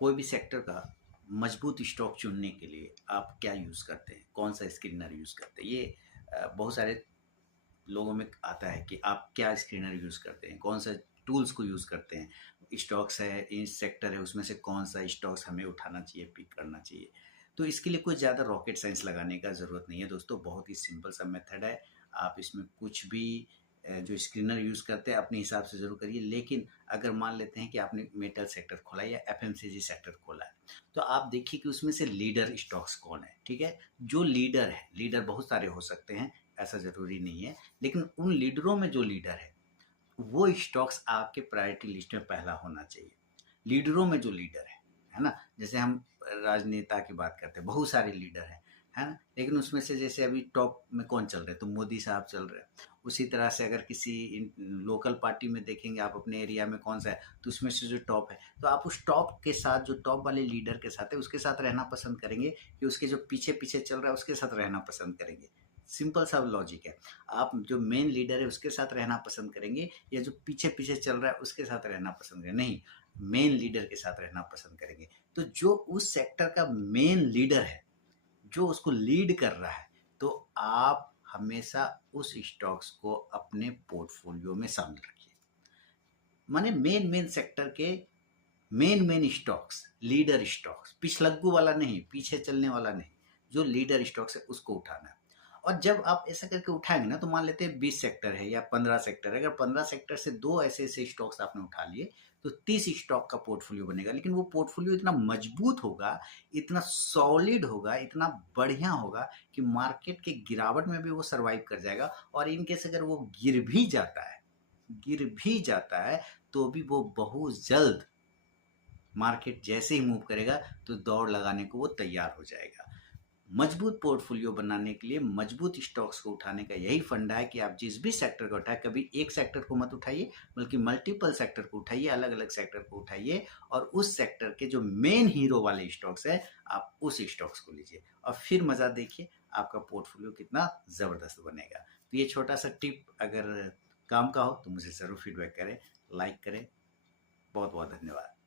कोई भी सेक्टर का मजबूत स्टॉक चुनने के लिए आप क्या यूज़ करते हैं? कौन सा स्क्रीनर यूज़ करते हैं? ये बहुत सारे लोगों में आता है कि आप क्या स्क्रीनर यूज़ करते हैं? कौन सा टूल्स को यूज़ करते हैं? स्टॉक्स है, इस सेक्टर है, उसमें से कौन सा स्टॉक्स हमें उठाना चाहिए, पिक करना चाहिए? तो इसके लिए कोई ज़्यादा रॉकेट साइंस लगाने का ज़रूरत नहीं है दोस्तों, बहुत ही सिंपल सा मेथड है। आप इसमें कुछ भी जो स्क्रीनर यूज़ करते हैं अपने हिसाब से ज़रूर करिए, लेकिन अगर मान लेते हैं कि आपने मेटल सेक्टर खोला या एफएमसीजी सेक्टर खोला है, तो आप देखिए कि उसमें से लीडर स्टॉक्स कौन है, ठीक है? जो लीडर है, लीडर बहुत सारे हो सकते हैं, ऐसा ज़रूरी नहीं है, लेकिन उन लीडरों में जो लीडर है, वो स्टॉक्स आपके प्रायोरिटी लिस्ट में पहला होना चाहिए। लीडरों में जो लीडर है ना? जैसे हम राजनेता की बात करते हैं, बहुत सारे लीडर हैं, है ना? लेकिन उसमें से जैसे अभी टॉप में कौन चल रहे हैं? तो मोदी साहब चल रहे हैं। उसी तरह से अगर किसी लोकल पार्टी में देखेंगे आप अपने एरिया में कौन-सा है, तो उसमें से जो टॉप है, तो आप उस टॉप के साथ जो टॉप वाले लीडर के साथ है, उसके साथ रहना पसंद करेंगे कि उसके जो पीछे-पीछे चल रहा है, उसके साथ रहना पसंद करेंगे। सिंपल सा लॉजिक है। आप जो मेन लीडर है, उसके साथ रहना पसंद करेंगे या जो पीछे-पीछे चल रहा है, उसके साथ रहना पसंद करेंगे? नहीं, मेन लीडर के साथ रहना पसंद करेंगे। तो जो उस सेक्टर का मेन लीडर है, जो उसको लीड कर रहा है, तो आप हमेशा उस स्टॉक्स को अपने पोर्टफोलियो में शामिल रखिए। माने मेन सेक्टर के मेन स्टॉक्स, लीडर स्टॉक्स, पिछलग्गू वाला नहीं, पीछे चलने वाला नहीं, जो लीडर स्टॉक्स है उसको उठाना है। और जब आप ऐसा करके उठाएँगे ना, तो मान लेते हैं 20 सेक्टर है या 15 सेक्टर है, अगर 15 सेक्टर से 2 ऐसे-ऐसे स्टॉक्स आपने उठा लिए, तो 30 स्टॉक का पोर्टफोलियो बनेगा। लेकिन वो पोर्टफोलियो इतना मजबूत होगा, इतना सॉलिड होगा, इतना बढ़िया होगा कि मार्केट के गिरावट में भी वो सर्वाइव कर जाएगा। और इन केस अगर वो गिर भी जाता है, तो भी वो बहुत जल्द मार्केट जैसे ही मूव करेगा तो दौड़ लगाने को वो तैयार हो जाएगा। मजबूत पोर्टफोलियो बनाने के लिए मजबूत स्टॉक्स को उठाने का यही फंडा है कि आप जिस भी सेक्टर को उठाएं, कभी एक सेक्टर को मत उठाइए, बल्कि मल्टीपल सेक्टर को उठाइए, अलग-अलग सेक्टर को उठाइए और उस सेक्टर के जो मेन हीरो वाले स्टॉक्स हैं, आप उस स्टॉक्स को लीजिए और फिर मज़ा देखिए आपका पोर्टफोलियो कितना ज़बरदस्त बनेगा। तो ये छोटा-सा टिप अगर काम का हो तो मुझे ज़रूर फीडबैक करें, लाइक करें। बहुत-बहुत धन्यवाद।